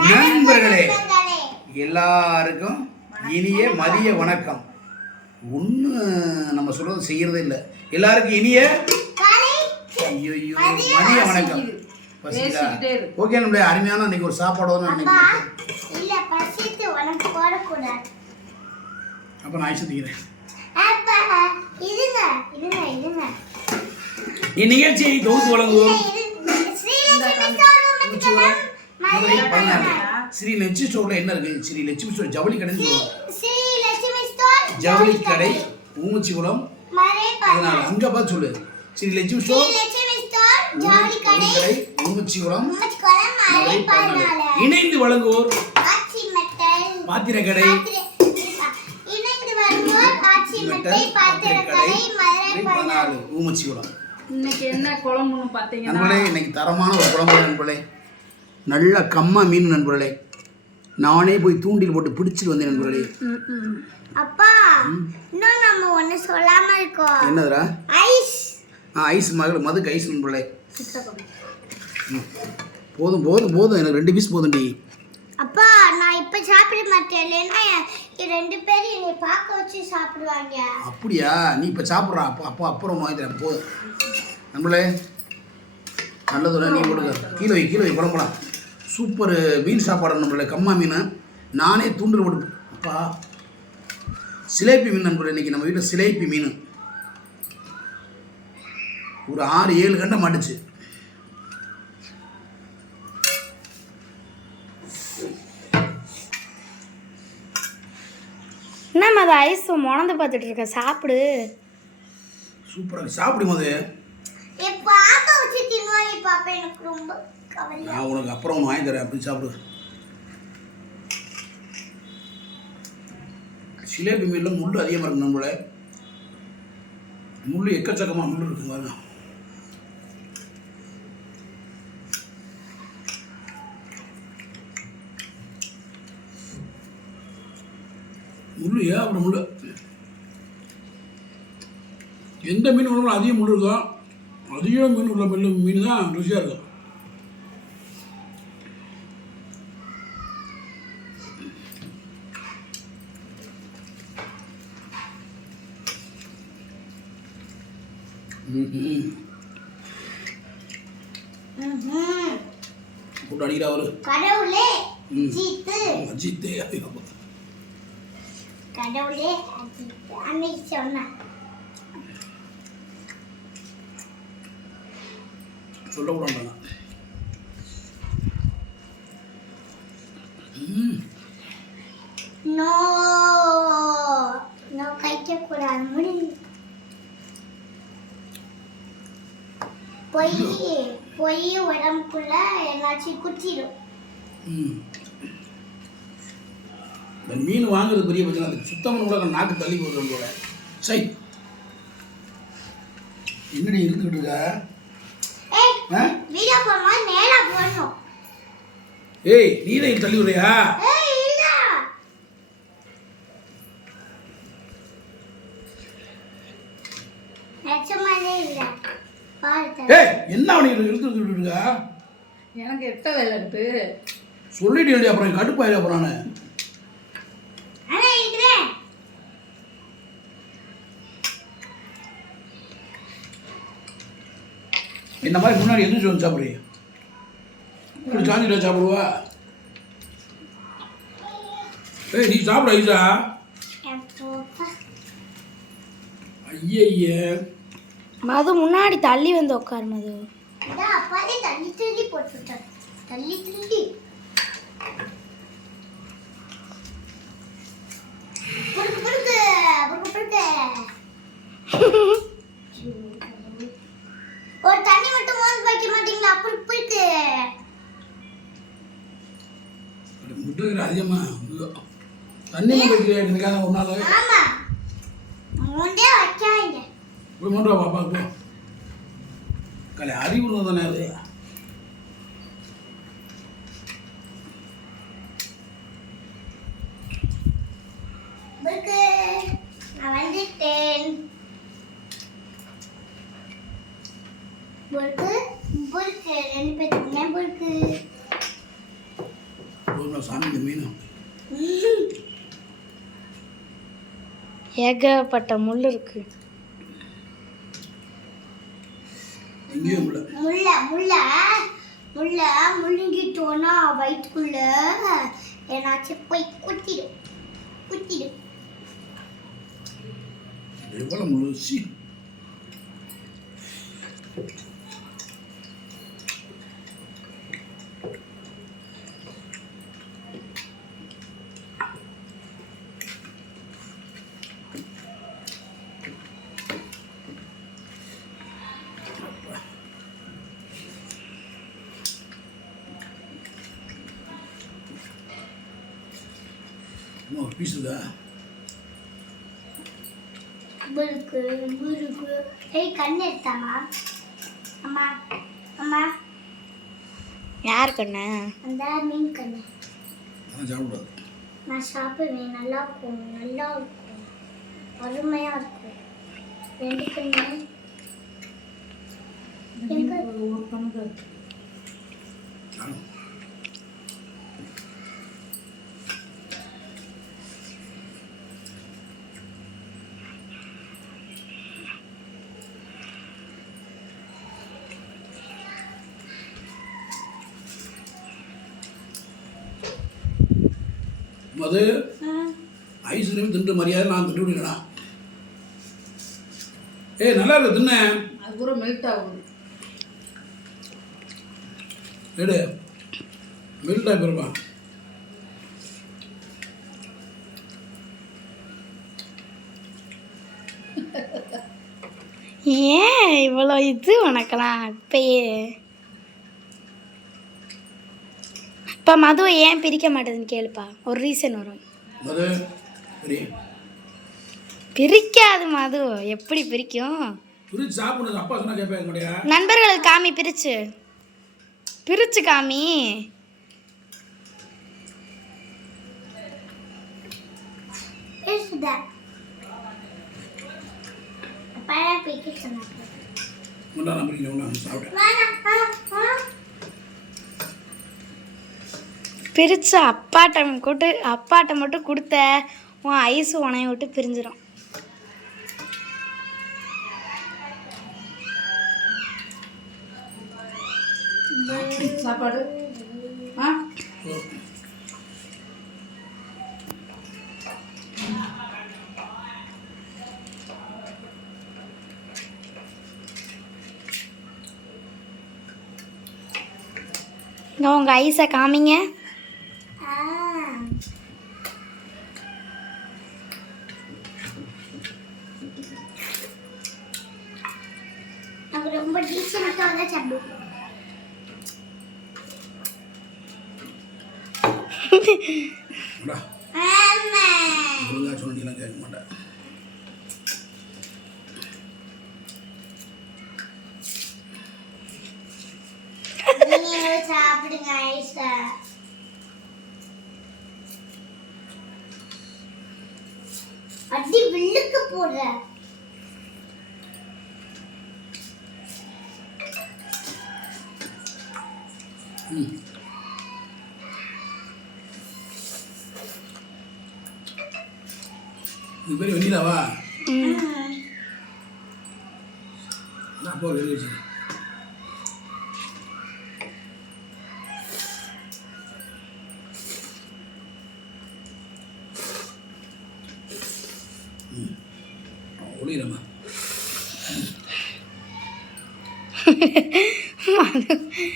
நண்பர்களே எல்லாருக்கும் இனிய மதிய வணக்கம். ஒன்று நம்ம சொல்றது செய்யறதே இல்லை. எல்லாருக்கும் இனிய மதிய வணக்கம். ஓகே, நம்மளுடைய அருமையான இன்னைக்கு ஒரு சாப்பாடு அப்போ நான் ஐசத்துக்கிறேன். இந்நிகழ்ச்சியை தொகுத்து வழங்குவோம் ஸ்ரீ லட்சுமி ஸ்டோர்ல என்ன இருக்கு? ஸ்ரீ லட்சுமி ஸ்டோர் ஜவுளி கடை, ஜவுளி கடை ஊமச்சிகுளம். அதனால அங்க பார்த்து சொல்லு, ஸ்ரீ லட்சுமி ஸ்டோர் ஜவுளி கடை ஊமச்சிகுளம் இணைந்து வழங்குவோர் பாத்திர கடை ஊமச்சிகுளம். இன்னைக்கு என்ன குழம்புன்னு பார்த்தீங்கன்னா நண்பர்களே, இன்னைக்கு தரமான ஒரு குழம்பு நண்பர்களே. நல்ல கம்மா மீன் நண்பர்களே. நானே போய் தூண்டில் போட்டு பிடிச்சிட்டு வந்தேன் நண்பர்களே. அப்பா இன்னும் நம்ம ஒண்ணு சொல்லாம இருக்கோம். என்னதுடா? ஐஸ். ஐஸ் மதுக்கு ஐஸ் நண்பர்களே. போதும் போதும் போதும், எனக்கு 2 பீஸ் போதும்டி. அப்பா நான் இப்ப சாப்பிட மாட்டேன், இல்லைன்னா ரெண்டு பேரும் என்னை பார்க்க வச்சு சாப்பிடுவாங்க. அப்படியா? நீ இப்ப சாப்பிட்றா, அப்போ அப்புறம் வாங்கி தரேன். போதும் நண்பர்களே, நல்லதுல நீ போடுங்க. கீழே வை குழம்புலாம். சூப்பர் மீன் சாப்பாடு நண்பர்களே. கம்மா மீன் நானே தூண்டில் போட்டு. அப்பா சிலேப்பி மீன் நண்பர்களே. இன்றைக்கி நம்ம வீட்டில் சிலேப்பி மீன் ஒரு 6-7 கண்டை மாட்டுச்சு. என்ன அது ஐஸ் முணந்து பார்த்துட்டு இருக்க? சாப்பிடு. சூப்பராக சாப்பிடும் போது நான் உனக்கு அப்புறம் ஒன்று வாங்கி தரேன். அப்படி சாப்பிடு. சிலேபி மீனில் முள் அதிகமாக இருக்கும் நம்மள. முள் எக்கச்சக்கமாக முள் இருக்கும் பாருங்க. முள் அப்படி முள் எந்த மீன் உள்ள அதிக முள் இருக்கும், அதிக மீன் உள்ள மீன் தான் ருசியாக இருக்கும். போட்டு அடிக்கிறா ஒரு கடவுளே அஜித்தே கடவுளே அன்னைக்கு சொன்ன சொல்லக்கூடாது. நோ நோ கைக்கக்கூடாது. பொய் உடம்புக்குள்ள எல்லாச்சும் குத்திடும். இந்த மீன் வாங்குறது பெரிய பிரச்சனை. அது சுத்தமான கூட நாக்கு தள்ளி போடுறது போல. சை என்னடி இருந்துகிட்டு இருக்கா? வீடியோ போடும்போது நேரா போடணும். ஏய், நீ தான் தள்ளி விடுறியா? என்ன அவனுக்கு இழுத்துட்டு இருக்கா? எனக்கு எட்ட வேலை இருக்கு. சொல்லிட்டு அப்புறம் கடுப்பாயில அப்புறம் நான் இந்த மாதிரி முன்னாடி எதுவும் சொல்லி சாப்பிடுறீங்க? இப்படி சாஞ்சிட்டா சாப்பிடுவா? ஏய், நீ சாப்பிட ஐசா. ஐய மது முன்னாடி தள்ளி வந்து உட்காரு. மது அப்பாலே தள்ளி தள்ளி போட்டுட்டார். தள்ளி தள்ளி ஒரு தண்ணி மட்டும் மோந்து வைக்க மாட்டீங்களா? அப்படி போயிட்டு முட்டுகிற அதிகமா தண்ணி வைக்கிறேன் ஒரு நாள். ஆமா, மோண்டே வைக்காங்க. போய் மோண்டா பாப்பா போ. கலை அறிவு தானே அது. நான் வந்துட்டேன். புருக்கு புருக்கு 2 பேத்துக்குமே புருக்கு. எவ்வளோ சாமி இந்த மீன் ஏகப்பட்ட முள் இருக்கு. எங்கேயும் இல்லை. முள்ள முள்ள முள்ள முழுங்கிட்டோன்னா வயிற்றுக்குள்ள ஏன்னாச்சும் போய் குத்திடும் குத்திடும். எவ்வளோ முழுசி ஒரு பீஸ் இருக்கா? முறுக்கு முறுக்கு. ஏய் கண்ணு எடுத்தாமா? அம்மா அம்மா யார் கண்ணு? அந்த மீன் கண்ணு. நான் சாப்பிடாது. நான் சாப்பிடுவேன். நல்லா இருக்கும் நல்லா இருக்கும் அருமையாக இருக்கும். 2 கண்ணு ஒரு கணக்கு மது ஐஸ்கிரீம் தின்று மரியாதை நான் திட்டு விடுங்கடா. ஏய் நல்லா இருக்கு தின்ன. அது கூட மெல்ட் ஆகுது. எடு மெல்ட் ஆகிருப்பா. ஏன் இவ்வளோ இது உனக்கலாம் இப்பயே? இப்போ மதுவை ஏன் பிரிக்க மாட்டேதுன்னு கேளுப்பா. ஒரு ரீசன் வரும். மது சரி பிரிக்காது மது. எப்படி பிரிக்கும்? பிரிச்சு சாப்பிடுறது அப்பா சொன்னா கேட்பாங்க மாட்டியா? நண்பர்களுக்கு காமி பிரிச்சு பிரிச்சு காமி. முன்னா நான் பிரிக்கிறேன் ஒன்று சாப்பிட்டேன். பிரிச்சு அப்பாட்ட மட்டும் கொடுத்த உன் ஐஸ் உனைய விட்டு பிரிஞ்சிடும். சாப்பாடு ஆ உங்கள் ஐஸை காமிங்க. ரொம்ப டீசெண்டாக தான் சாப்பிடுவோம். ஒழுங்கா சொன்னீங்கன்னா கேட்க மாட்டேன். சாப்பிடுங்க ஐஸை. அடி வில்லுக்கு போடுற. இது பேர் வெண்ணிலாவா? அப்போ ஒரு வெளியே வச்சு ஒளிரம்மா.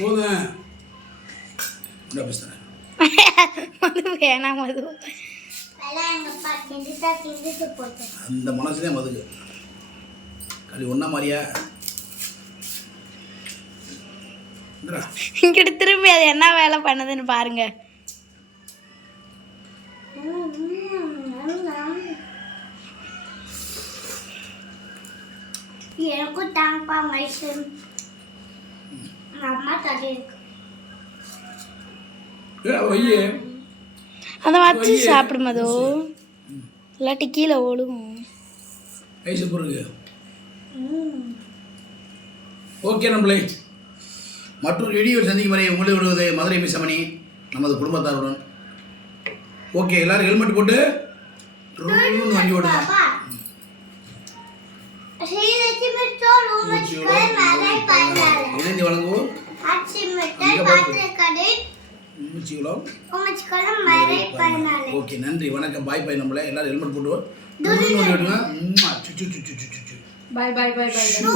போதும் பேசுகிறேன். மது வேணாம் மது. அந்த மனசுலேயே மதுக்கு களி ஒன்றா மாதிரியா இங்கிட்டு திரும்பி அது என்ன வேலை பண்ணுதுன்னு பாருங்க. எனக்கும் தாங்கப்பா மைசூர். அம்மா தள்ளி இருக்கு. அதை வச்சு சாப்பிடும் மது. இல்லாட்டி கீழே ஓடும். ஓகே நம்மளே மற்றொரு வீடியோ சந்திக்கும் வரை உங்களை விடுவது மதுரை மிசமணி நமது குடும்பத்தாருடன் ஓகே எல்லாரும் ஹெல்மெட் போட்டு ருன்னு வண்டி ஓடுங்க. ஸ்ரீலட்சுமி ஸ்டோர் ஊமச்சிக்கல் மலை பாய்ந்தாலே இணைந்து வழங்குவோம் ஆச்சி மிட்டாய் பாத்திரக்கடை ஊமச்சிக்கல் மலை பாய்ந்தாலே. ஓகே நன்றி வணக்கம் பாய் பாய். நம்மள எல்லாரும் ஹெல்மெட் போட்டு ருன்னு வண்டி ஓடுங்க. பாய் பாய் பாய் பாய். ஷூ